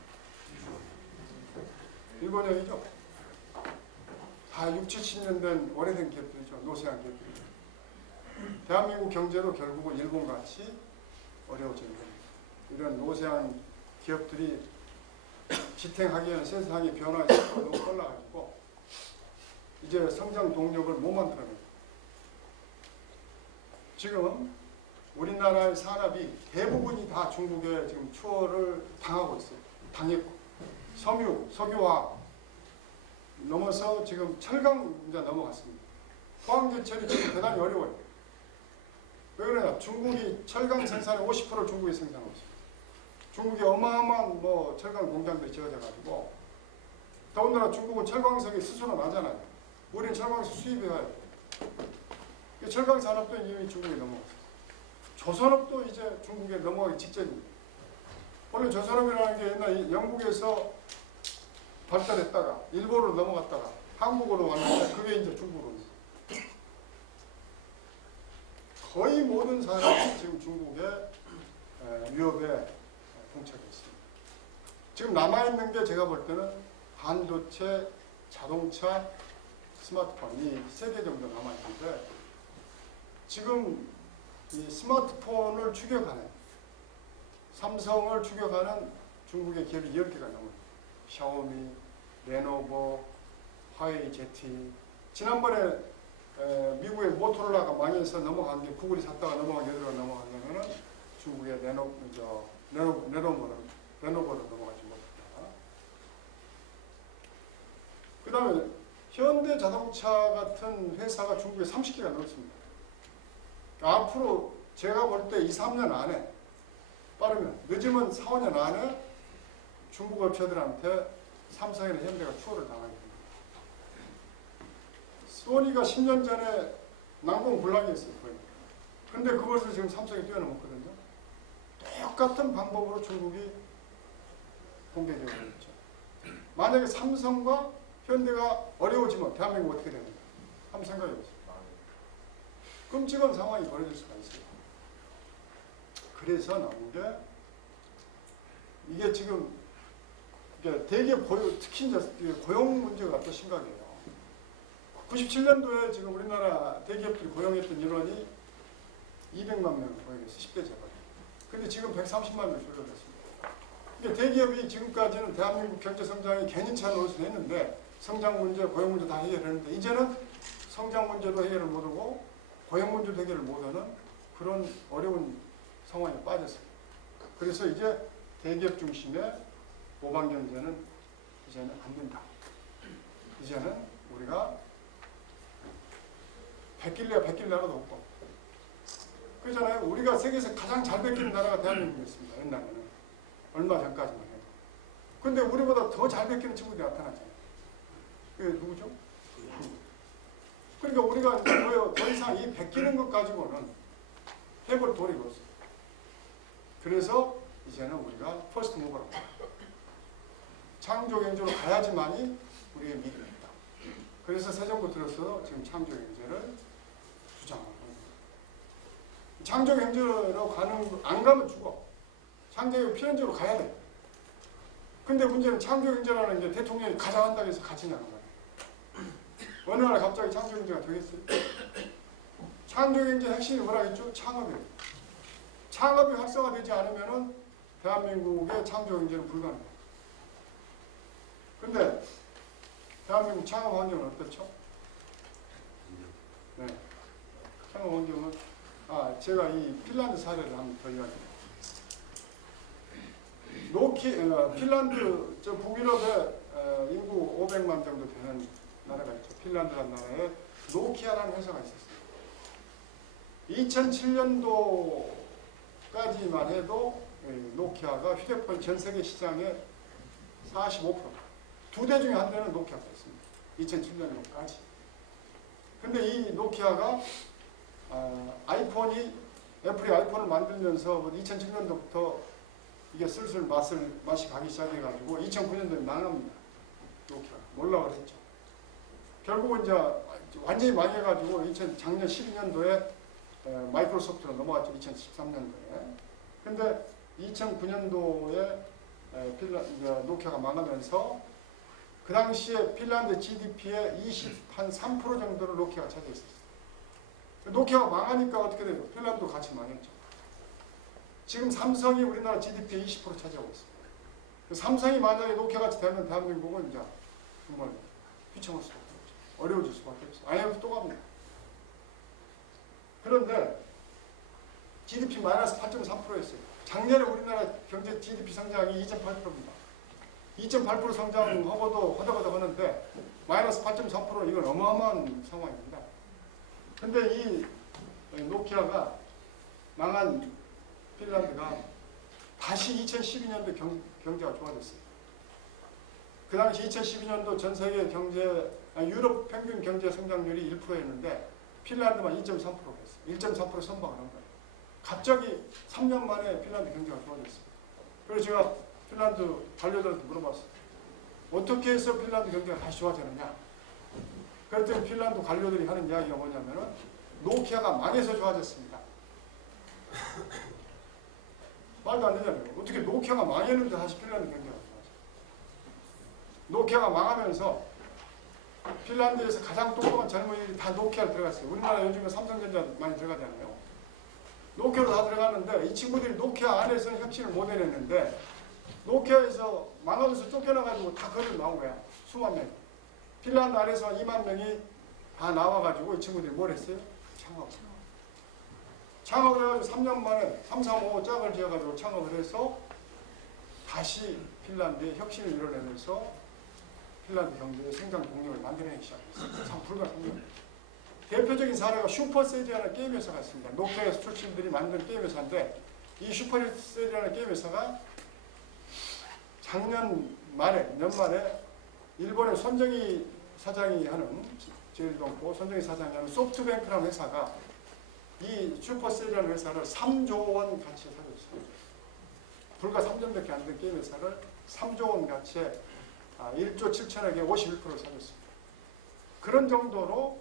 일본형이죠? 다 60, 70년 된 오래된 기업들이죠. 노쇠한 기업들이죠. 대한민국 경제도 결국은 일본같이 어려워지는 겁니다. 이런 노쇠한 기업들이 지탱하기에는 세상의 변화의 속도가 너무 빨라가지고 이제 성장 동력을 못 만들어내요. 지금 우리나라의 산업이 대부분이 다 중국에 지금 추월을 당하고 있어요. 당했고 섬유, 석유화학 넘어서 지금 철강 이제 넘어갔습니다. 포항제철이 지금 대단히 어려워요. 왜 그러냐? 중국이 철강 생산의 50%를 중국이 생산하고 있습니다. 중국이 어마어마한 뭐 철강 공장들이 지어져가지고 더군다나 중국은 철광석이 수수로 나잖아요. 우리는 철광석 수입해야 해요. 철강 산업도 이미 중국에 넘어갔어요. 조선업도 이제 중국에 넘어가기 직전입니다. 원래 조선업이라는 게 옛날 영국에서 발달했다가 일본으로 넘어갔다가 한국으로 왔는데 그게 이제 중국으로 옵니다. 거의 모든 산업이 지금 중국의 위협에 봉착해 있습니다. 지금 남아있는 게 제가 볼 때는 반도체, 자동차, 스마트폰 이 세 개 정도 남아있는데 지금 이 스마트폰을 추격하는 삼성을 추격하는 중국의 기업이 10개가 넘어요. 샤오미, 레노버, 화웨이 제티. 지난번에 미국의 모토로라가 망해서 넘어간 게 구글이 샀다가 넘어간 여기로 넘어가려면 중국의 레노버로 넘어가지 못했다. 그 다음에 현대자동차 같은 회사가 중국에 30개가 넘습니다. 앞으로 제가 볼 때 2, 3년 안에 빠르면 늦으면 4, 5년 안에 중국 업체들한테 삼성이나 현대가 추월을 당하게 됩니다. 소니가 10년 전에 난공불락이었어요. 그런데 그것을 지금 삼성이 뛰어넘었거든요. 똑같은 방법으로 중국이 공개적으로 했죠. 만약에 삼성과 현대가 어려워지면 대한민국 어떻게 됩니까? 한번 생각해 보세요. 끔찍한 상황이 벌어질 수가 있어요. 그래서 나온 게 이게 지금 대기업 고용, 특히 이제 고용 문제가 또 심각해요. 97년도에 지금 우리나라 대기업들이 고용했던 인원이 200만 명 고용했어요. 10대 재벌. 근데 지금 130만 명 줄어들었습니다. 그러니까 대기업이 지금까지는 대한민국 경제 성장이 개인차 노릇을 했는데 성장 문제, 고용 문제 다 해결했는데 이제는 성장 문제도 해결을 못하고 고용 문제도 해결을 못하는 그런 어려운 상황에 빠졌습니다. 그래서 이제 대기업 중심의 모방 경제는 이제는 안 된다. 이제는 우리가 베낄 나라도 없고. 그러잖아요. 우리가 세계에서 가장 잘 베끼는 나라가 대한민국이었습니다. 옛날에는. 얼마 전까지만 해도. 근데 우리보다 더 잘 베끼는 친구들이 나타났잖아요. 그게 누구죠? 그러니까 우리가 더 이상 이 베끼는 것 가지고는 해볼 도리가 없어요. 그래서 이제는 우리가 퍼스트 모버라고 창조 경제로 가야지만이 우리의 미래입니다. 그래서 새 정부 들어서 지금 창조 경제를 주장하고 창조 경제로 안 가면 죽어. 창조 경제 필연적으로 가야 돼. 근데 문제는 창조 경제라는 게 대통령이 가자 한다고 해서 같이 나가는 거예요. 어느 날 갑자기 창조 경제가 되겠어요? 창조 경제 핵심이 뭐라겠죠? 창업이에요. 창업이 활성화되지 않으면은 대한민국의 창조 경제는 불가능해요. 근데 대한민국 창업 환경은 어떻죠? 네. 창업 환경은 제가 이 핀란드 사례를 한번 더 이야기해요. 핀란드 북유럽에 인구 500만 정도 되는 나라가 있죠. 핀란드라는 나라에 노키아라는 회사가 있었어요. 2007년도까지만 해도 노키아가 휴대폰 전 세계 시장의 45%, 2대 중에 한 대는 노키아가 있습니다. 2007년도까지. 근데 이 노키아가 애플이 아이폰을 만들면서 2007년도부터 이게 슬슬 맛이 가기 시작해가지고 2009년도에 망합니다. 노키아가 몰락을 했죠. 결국은 이제 완전히 망해가지고 작년 12년도에 마이크로소프트로 넘어갔죠. 2013년도에. 근데 2009년도에 노키아가 망하면서 그 당시에 핀란드 GDP의 3% 정도를 노키아가 차지했었어요. 노키아가 망하니까 어떻게 돼요? 핀란드도 같이 망했죠. 지금 삼성이 우리나라 GDP의 20% 차지하고 있습니다. 삼성이 만약에 노키아같이 되면 대한민국은 이제 정말 휘청할 수밖에 없죠. 어려워질 수밖에 없어요. IMF 또 갑니다. 그런데 GDP 마이너스 8.3%였어요. 작년에 우리나라 경제 GDP 성장이 2.8%입니다. 2.8% 성장하고도 허덕허덕 하는데 마이너스 8.3% 이건 어마어마한 상황입니다. 근데 이 노키아가 망한 핀란드가 다시 2012년도 경제가 좋아졌어요. 그 당시 2012년도 전 세계 유럽 평균 경제 성장률이 1%였는데 핀란드만 2.3%가 됐어요. 1.3% 선방을 한 거예요. 갑자기 3년 만에 핀란드 경제가 좋아졌어요. 그래서 제가 핀란드 관료들한테 물어봤어요. 어떻게 해서 핀란드 경제가 다시 좋아지느냐? 그랬더니 핀란드 관료들이 하는 이야기가 뭐냐면은 노키아가 망해서 좋아졌습니다. 말도 안 되잖아요. 어떻게 노키아가 망했는데 다시 핀란드 경제가 좋아져? 노키아가 망하면서 핀란드에서 가장 똑똑한 젊은이들이 다 노키아로 들어갔어요. 우리나라 요즘에 삼성전자 많이 들어가잖아요. 노키아로 다 들어갔는데 이 친구들이 노키아 안에서는 혁신을 못 해냈는데 노키아에서 망하면서 쫓겨나가지고 다 거리로 나온 거야. 수만 명. 핀란드 안에서 2만 명이 다 나와가지고 이 친구들이 뭘 했어요? 창업을 해가지고 3년 만에 335 짝을 지어가지고 창업을 해서 다시 핀란드의 혁신을 이뤄내면서 핀란드 경제의 성장 동력을 만들어내기 시작했어요. 참 불가능합니다. 대표적인 사례가 슈퍼세리라는 게임 회사가 있습니다. 노키아에서 출신들이 만든 게임 회사인데 이 슈퍼세리라는 게임 회사가 작년 연말에 일본의 손정희 사장이 하는 제일 높고 손정희 사장이 하는 소프트뱅크라는 회사가 이 슈퍼셀이라는 회사를 3조 원 가치에 사줬어요. 불과 3년밖에 안 된 게임 회사를 3조 원 가치의 1조 7천억에 51%를 사줬습니다. 그런 정도로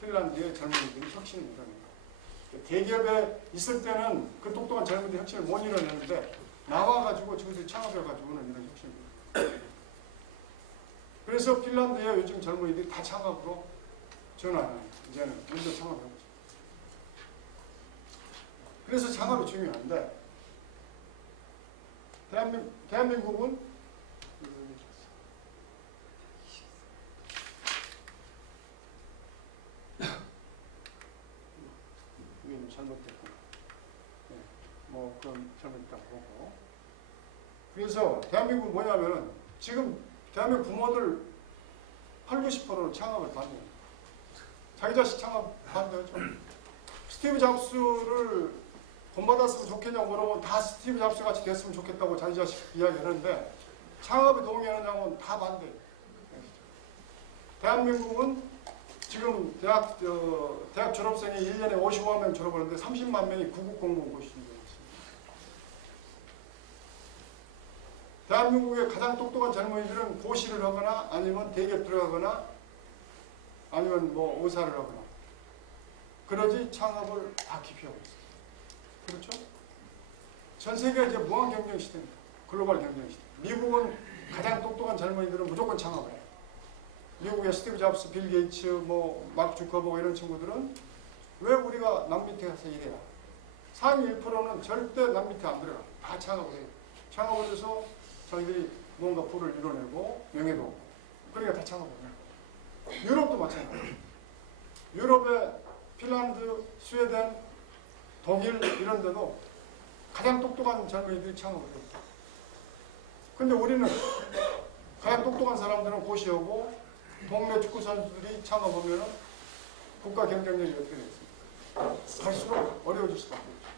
핀란드의 젊은이들이 혁신을 이뤄냅니다. 대기업에 있을 때는 그 똑똑한 젊은이들이 혁신을 못 이뤄내는데 나와가지고 저기서 창업해가지고는 이런 혁신을 이뤄냅니다. 그래서 핀란드의 요즘 젊은이들이 다 창업으로 전환하는, 이제는 먼저 창업해보죠. 그래서 창업이 중요한데, 대한민국은 이게 잘못됐고, 네, 뭐 그런 잘못됐다고 보고. 그래서 대한민국은 뭐냐면은 지금 대한민국 부모들 80~90%는 창업을 반대해요. 자기 자식 창업 반대하죠. 스티브 잡스를 본받았으면 좋겠냐고 물어보면 다 스티브 잡스 같이 됐으면 좋겠다고 자기 자식 이야기하는데 창업에 동의하느냐고는 다 반대해요. 대한민국은 지금 대학 졸업생이 1년에 55만 명 졸업하는데 30만 명이 구국공무원 고시를 되고 있습니다. 대한민국의 가장 똑똑한 젊은이들은 고시를 하거나 아니면 대기업 들어가거나 아니면 뭐 의사를 하거나 그러지 창업을 다 기피하고 있어요. 그렇죠? 전 세계가 이제 무한 경쟁 시대입니다. 글로벌 경쟁 시대. 미국은 가장 똑똑한 젊은이들은 무조건 창업을 해요. 미국의 스티브 잡스, 빌 게이츠, 뭐 마크 주커버그 이런 친구들은 왜 우리가 남 밑에 가서 일해야? 상위 1%는 절대 남 밑에 안 들어가. 다 창업을 해요. 창업을 해서 자기들이 뭔가 부를 이뤄내고 명예도 얻고. 그러니까 다 창업을 해요. 유럽도 마찬가지예요. 유럽의 핀란드, 스웨덴, 독일 이런 데도 가장 똑똑한 젊은이들이 창업을 해요. 근데 우리는 가장 똑똑한 사람들은 고시하고 동네 축구 선수들이 창업하면 국가 경쟁력이 어떻게 되겠습니까? 갈수록 어려워질 수밖에 없죠.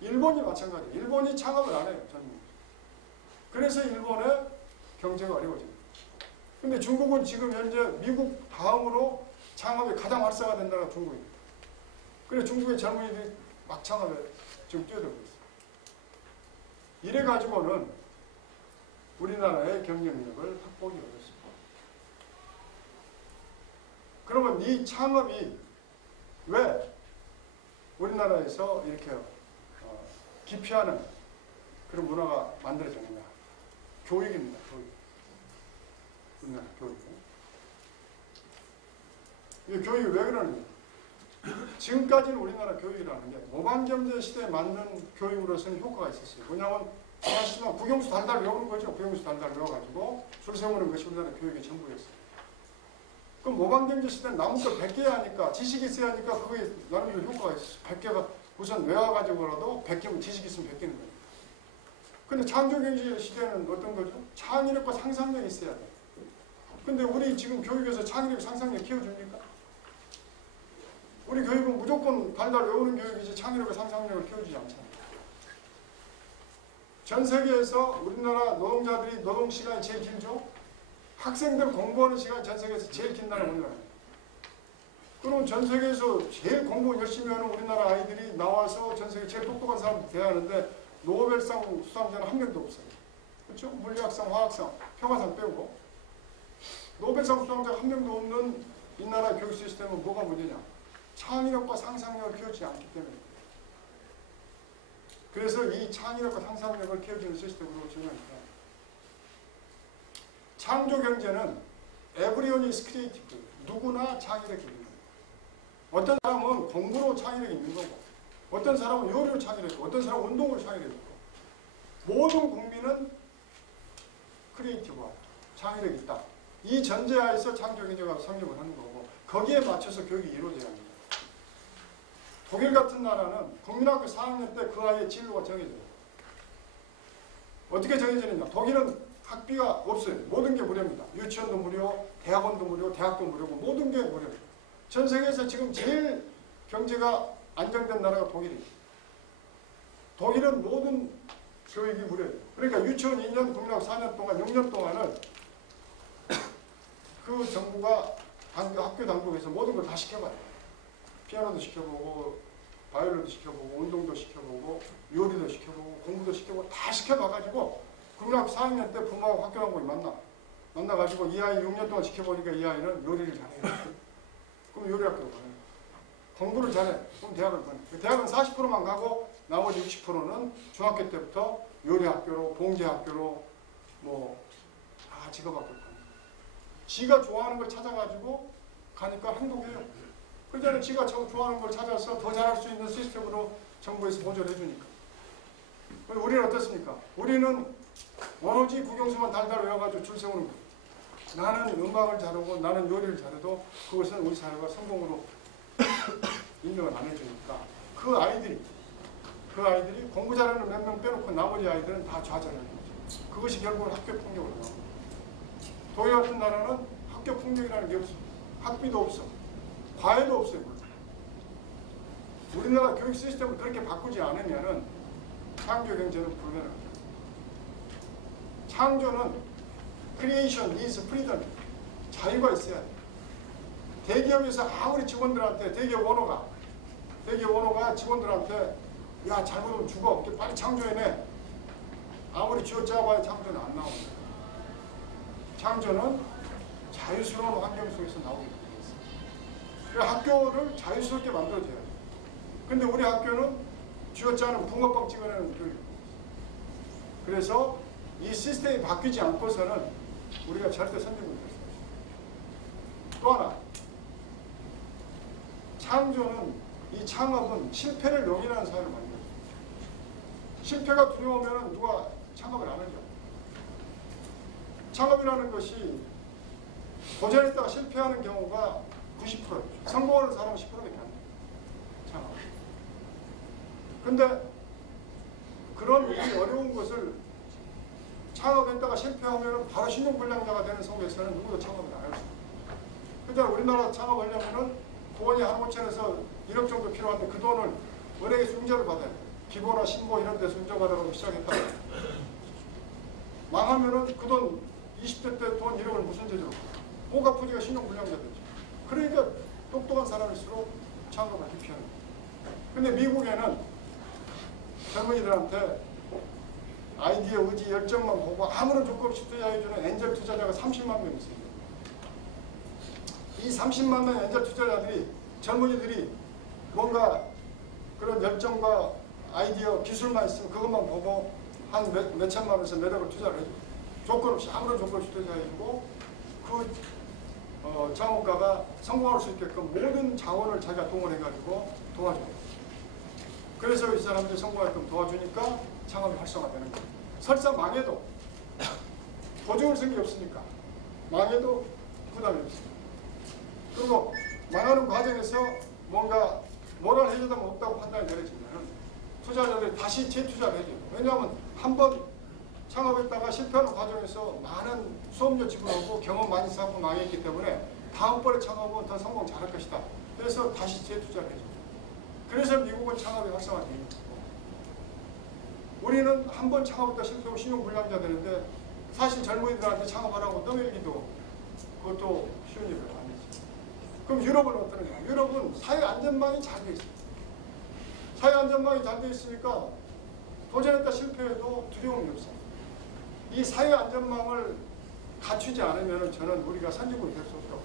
일본이 마찬가지예요. 일본이 창업을 안 해요. 젊은이들. 그래서 일본의 경제가 어려워집니다. 근데 중국은 지금 현재 미국 다음으로 창업이 가장 활성화된 나라가 중국입니다. 그래서 중국의 젊은이들이 막 창업에 지금 뛰어들고 있어요. 이래가지고는 우리나라의 경쟁력을 확보하기 어렵습니다. 그러면 이 창업이 왜 우리나라에서 이렇게 기피하는 그런 문화가 만들어졌느냐? 교육입니다. 교육. 우리나라 교육. 이 교육이 왜 그러느냐? 지금까지는 우리나라 교육이라는 게 모방경제 시대에 맞는 교육으로서는 효과가 있었어요. 뭐냐면 아시지만 국영수 달달 외우는 거죠. 국영수 달달 외워가지고 줄 세우는 것이 우리나라 교육의 전부였어요. 그럼 모방경제 시대는 남은 걸 100개 하니까 지식이 있어야 하니까 그게 나름대로 효과가 있었어요. 100개가 우선 외워가지고라도 100개면 지식이 있으면 100개는 거예요. 근데 창조경제 시대는 어떤 거죠? 창의력과 상상력이 있어야 돼요. 근데 우리 지금 교육에서 창의력, 상상력 키워줍니까? 우리 교육은 무조건 달달 외우는 교육이지 창의력과 상상력을 키워주지 않잖아요. 전 세계에서 우리나라 노동자들이 노동시간이 제일 길죠? 학생들 공부하는 시간이 전 세계에서 제일 긴 나라가 우리나라예요. 그럼 전 세계에서 제일 공부 열심히 하는 우리나라 아이들이 나와서 전 세계 제일 똑똑한 사람들 대하는데 노벨상 수상자는 한 명도 없어요. 그렇죠? 물리학상, 화학상, 평화상 빼고 노벨상 수상자 한 명도 없는 이 나라 교육 시스템은 뭐가 문제냐? 창의력과 상상력을 키워주지 않기 때문에. 그래서 이 창의력과 상상력을 키워주는 시스템으로 진행합니다. 창조 경제는 everyone is creative. 누구나 창의력이 있는 거예요. 어떤 사람은 공부로 창의력이 있는 거고, 어떤 사람은 요리로 창의력이 있고, 어떤 사람은 운동으로 창의력이 있고, 모든 국민은 크리에이티브와 창의력이 있다. 이 전제하에서 창조 경제가 성립을 하는 거고, 거기에 맞춰서 교육이 이루어져야 합니다. 독일 같은 나라는 국민학교 4학년 때 그 아이의 진로가 정해져요. 어떻게 정해지느냐? 독일은 학비가 없어요. 모든 게 무료입니다. 유치원도 무료, 대학원도 무료, 대학도 무료고 모든 게 무료예요. 전 세계에서 지금 제일 경제가 안정된 나라가 독일이에요. 독일은 모든 교육이 무료예요. 그러니까 유치원 2년, 국민학교 4년 동안, 6년 동안은 그 정부가 학교 당국에서 모든 걸 다 시켜봐요. 피아노도 시켜보고 바이올린도 시켜보고 운동도 시켜보고 요리도 시켜보고 공부도 시켜보고 다 시켜봐가지고 국민학교 4학년 때 부모하고 학교 간 거에 만나가지고 이 아이 6년 동안 지켜보니까 이 아이는 요리를 잘해요. 그럼 요리학교로 가요. 공부를 잘해. 그럼 대학을 가요. 대학은 40%만 가고 나머지 60%는 중학교 때부터 요리학교로 봉제학교로 뭐 다 직업학교로 가요. 지가 좋아하는 걸 찾아가지고 가니까 행복해요. 그전에 지가 좋아하는 걸 찾아서 더 잘할 수 있는 시스템으로 정부에서 보조를 해주니까. 우리는 어떻습니까? 우리는 오로지 국영수만 달달 외워가지고 줄 세우는 거예요. 나는 음악을 잘하고 나는 요리를 잘해도 그것은 우리 사회가 성공으로 인정을 안 해주니까 그 아이들이 공부 잘하는 몇 명 빼놓고 나머지 아이들은 다 좌절하는 거죠. 그것이 결국은 학교 폭력으로 나옵니다. 독일 같은 나라는 학교 폭력이라는 게 없어. 학비도 없어. 과외도 없어요. 우리나라 교육 시스템을 그렇게 바꾸지 않으면은 창조 경제는 불가능합니다. 창조는 creation is freedom. 자유가 있어야 돼. 대기업에서 아무리 직원들한테 대기업 오너가 직원들한테 야 잘못하면 죽어. 빨리 창조해내. 아무리 쥐어짜봐야 창조는 안 나옵니다. 창조는 자유스러운 환경 속에서 나오게 됩니다. 학교를 자유스럽게 만들어줘야 돼요. 근데 우리 학교는 쥐어짜는 붕어빵 찍어내는 교육입니다. 그래서 이 시스템이 바뀌지 않고서는 우리가 절대 선진국이 될 수 없습니다. 또 하나, 창조는, 이 창업은 실패를 용인하는 사회를 만들어요. 실패가 두려우면 누가 창업을 안 하죠. 창업이라는 것이 도전했다가 실패하는 경우가 90%예요. 성공하는 사람은 10%밖에 안 돼요. 창업. 근데 그런 이 어려운 것을 창업했다가 실패하면 바로 신용불량자가 되는 속에서는 누구도 창업을 안 할 수 있어요. 근데 우리나라 창업하려면 돈이 한 5천에서 1억 정도 필요한데 그 돈을 은행에서 융자를 받아야 돼요. 기보나 신고 이런 데서 융자받아가지고 시작했다가 망하면은 그 돈 20대 때 돈 1억을 무슨 죄로 꼭 갚으니까 신용불량자 되죠. 그러니까 똑똑한 사람일수록 창업을 기피하는 거예요. 근데 미국에는 젊은이들한테 아이디어, 의지, 열정만 보고 아무런 조건 없이 투자해주는 엔젤 투자자가 30만 명 있어요. 이 30만 명 엔젤 투자자들이 젊은이들이 뭔가 그런 열정과 아이디어, 기술만 있으면 그것만 보고 한 몇 천만 원에서 몇 억을 투자를 해줘요. 조건 없이 아무런 조건 없이 투자해주고 그 창업가가 성공할 수 있게끔 모든 자원을 자기가 동원해가지고 도와줘요. 그래서 이 사람들이 성공하게끔 도와주니까 창업이 활성화되는 거예요. 설사 망해도 보증을 쓴 게 없으니까 망해도 부담이 없습니다. 그리고 망하는 과정에서 뭔가 뭐를 해주다 없다고 판단이 내려지면 투자자들이 다시 재투자를 해줘요. 왜냐하면 한번 창업했다가 실패하는 과정에서 많은 수업료 지불하고 경험 많이 쌓고 망했기 때문에 다음번에 창업은 더 성공 잘할 것이다. 그래서 다시 재투자를 해줘요. 그래서 미국은 창업이 활성화되는 거고 우리는 한번 창업했다 실패하고 신용불량자 되는데 사실 젊은이들한테 창업하라고 떠밀기도 그것도 쉬운 일이 아니죠. 그럼 유럽은 어떠느냐? 유럽은 사회 안전망이 잘 돼 있어요. 사회 안전망이 잘 돼 있으니까 도전했다 실패해도 두려움이 없어요. 이 사회 안전망을 갖추지 않으면 저는 우리가 선진국이 될 수 없다고.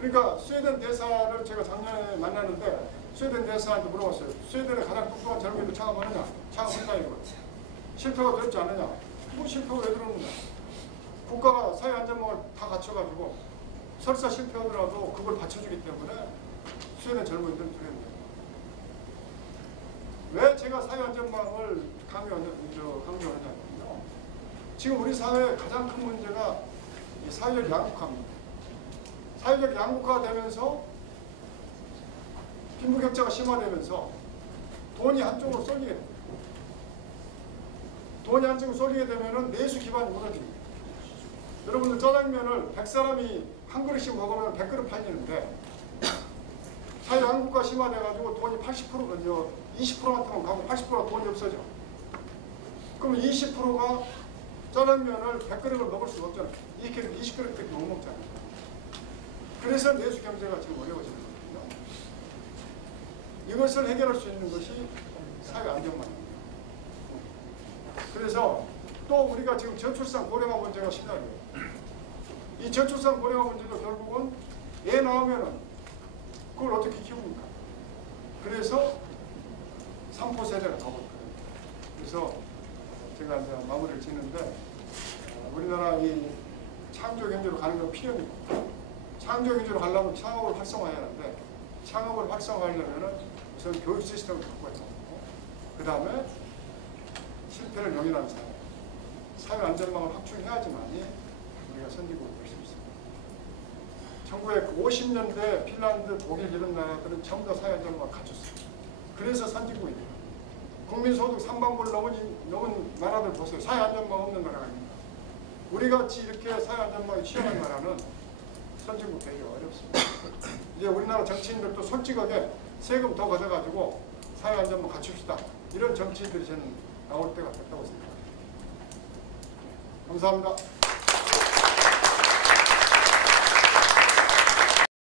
그러니까 스웨덴 대사를 제가 작년에 만났는데 스웨덴 대사한테 물어봤어요. 스웨덴의 가장 똑똑한 젊은이들 창업하느냐? 창업했다 이거. 실패가 되지 않느냐? 뭐 실패가 왜 그러느냐? 국가가 사회 안전망을 다 갖춰가지고 설사 실패하더라도 그걸 받쳐주기 때문에 스웨덴 젊은이들은 두려워요. 왜 제가 사회 안전망을 강조하냐면요. 지금 우리 사회의 가장 큰 문제가 이 사회적 양극화입니다. 사회적 양극화가 되면서 빈부격차가 심화되면서 돈이 한쪽으로 쏠리게 됩니다. 돈이 한쪽으로 쏠리게 되면 내수 기반이 무너집니다. 여러분들 짜장면을 100사람이 한 그릇씩 먹으면 100그릇 팔리는데 사회 양극화 심화돼가지고 돈이 80%가 20%만큼은 가고 80%가 돈이 없어져. 그럼 20%가 짜장면을 100그릇을 먹을 수가 없잖아요. 20그릇밖에 못 먹잖아요. 그래서 내수 경제가 지금 어려워지는 거거든요. 이것을 해결할 수 있는 것이 사회안전망입니다. 그래서 또 우리가 지금 저출산 고령화 문제가 심각해요. 이 저출산 고령화 문제도 결국은 애 낳으면은 그걸 어떻게 키웁니까? 그래서 3포 세대가 나오고 있거든요. 그래서 제가 이제 마무리를 짓는데 우리나라 이 창조 경제로 가는 건 필연이고 창조 경제로 가려면 창업을 활성화해야 하는데 창업을 활성화하려면 우선 교육 시스템을 바꿔야 하고 그 다음에 실패를 용인하는 사회 안전망을 확충해야지만이 우리가 선진국을 될 수 있습니다. 1950년대 핀란드, 독일 이런 나라들은 전부 다 사회 안전망을 갖췄어요. 그래서 선진국이 돼요. 국민소득 3만 불 넘은 나라들 보세요. 사회 안전망 없는 나라가 있습니다. 우리 같이 이렇게 사회 안전망이 취약한 나라는 선진국 되기가 어렵습니다. 이제 우리나라 정치인들도 솔직하게 세금 더 걷어가지고 사회 안전망 갖춥시다. 이런 정치인들이 저는 나올 때가 됐다고 생각합니다. 감사합니다.